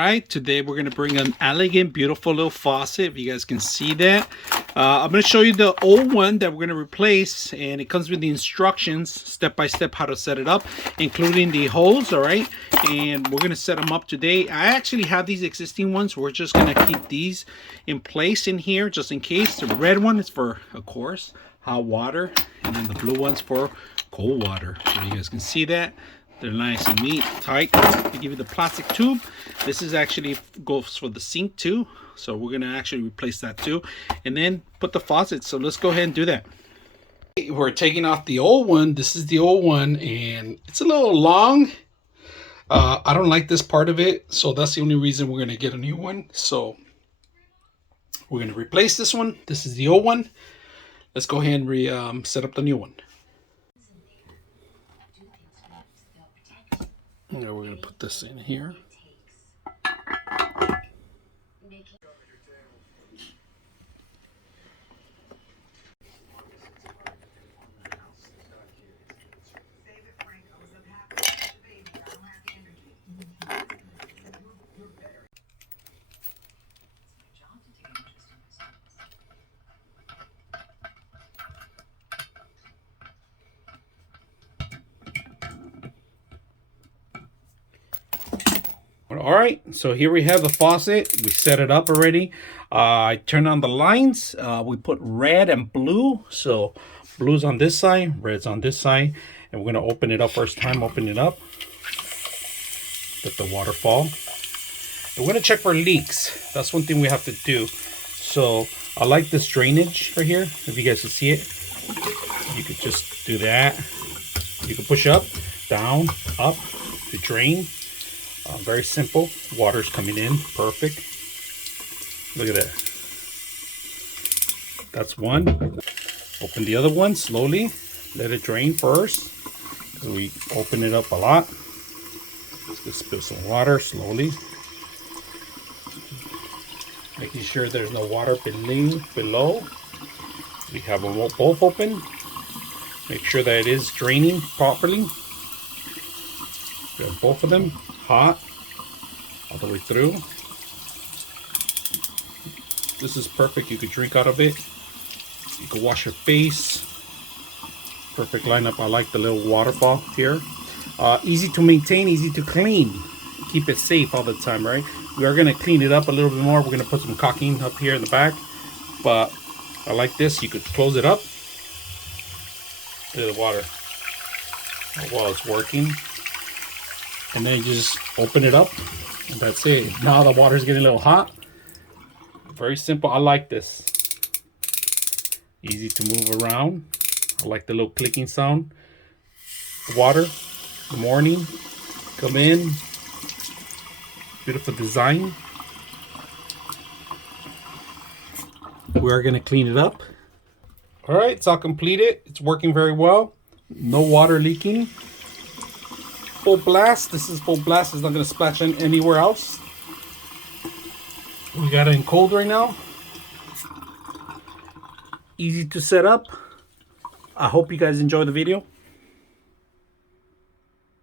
right, today we're going to bring an elegant, beautiful little faucet, if you guys can see that. I'm going to show you the old one that we're going to replace, and it comes with the instructions step by step how to set it up, including the holes. All right, and we're going to set them up today. I actually have these existing ones. We're just going to keep these in place in here just in case. The red one is for, of course, hot water, and then the blue one's for cold water. So you guys can see that. They're nice and neat, tight. They give you the plastic tube. This is actually goes for the sink too. So we're gonna actually replace that too. And then put the faucet. So let's go ahead and do that. We're taking off the old one. This is the old one and it's a little long. I don't like this part of it. So that's the only reason we're gonna get a new one. So we're gonna replace this one. This is the old one. Let's go ahead and set up the new one. Now we're going to put this in here. All right, so here we have the faucet. We set it up already. I turned on the lines. We put red and blue. So blue's on this side, red's on this side. And we're gonna open it up first time, open it up. Let the water fall. And we're gonna check for leaks. That's one thing we have to do. So I like this drainage right here. If you guys can see it, you could just do that. You can push up, down, up to drain. Very simple. Water's coming in. Perfect. Look at that. That's one. Open the other one slowly. Let it drain first. We open it up a lot. Just spill some water slowly. Making sure there's no water below. We have them both open. Make sure that it is draining properly. We have both of them hot all the way through. This is perfect. You could drink out of it. You could wash your face. Perfect lineup. I like the little waterfall here. Easy to maintain, easy to clean. Keep it safe all the time, right? We are going to clean it up a little bit more. We're going to put some caulking up here in the back, but I like this. You could close it up. Look at the water while it's working. And then you just open it up and that's it. Now the water's getting a little hot. Very simple. I like this. Easy to move around. I like the little clicking sound. Water, good morning. Come in. Beautiful design. We are going to clean it up. All right, it's all completed. It's working very well. No water leaking. Full blast. This is full blast. It's not going to splash anywhere else. We got it in cold right now. Easy to set up. I hope you guys enjoy the video.